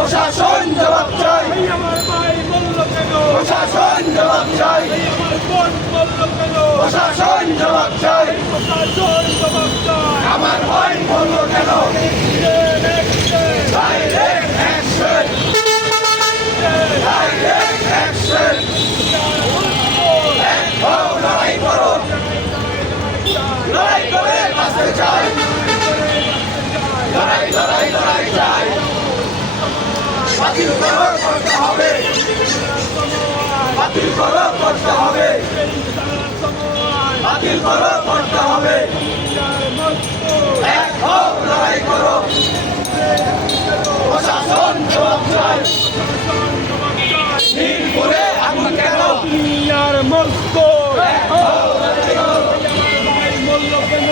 প্রশাসন জবাব চাই। আমার ভাই বলল কেন? প্রশাসন জবাব চাই। আমার বোন বলল কেন? প্রশাসন জবাব চাই। প্রশাসন জবাব চায় আমার ভাই বলল কেন? ডাইরেক্ট অ্যাকশন ডাইরেক্ট অ্যাকশন লড়াই করো। লড়াই করে বাঁচতে চাই। লড়াই লড়াই লড়াই চাই। বাতিল করো করতে হবে। বাতিল করো করতে হবে। বাতিল করো। করতে হবে এক হও লড়াই করো। প্রশাসন জবাব চাই। মিরপুরে আগুন কেন দুনিয়ার মস্ত ভাই বলল কেন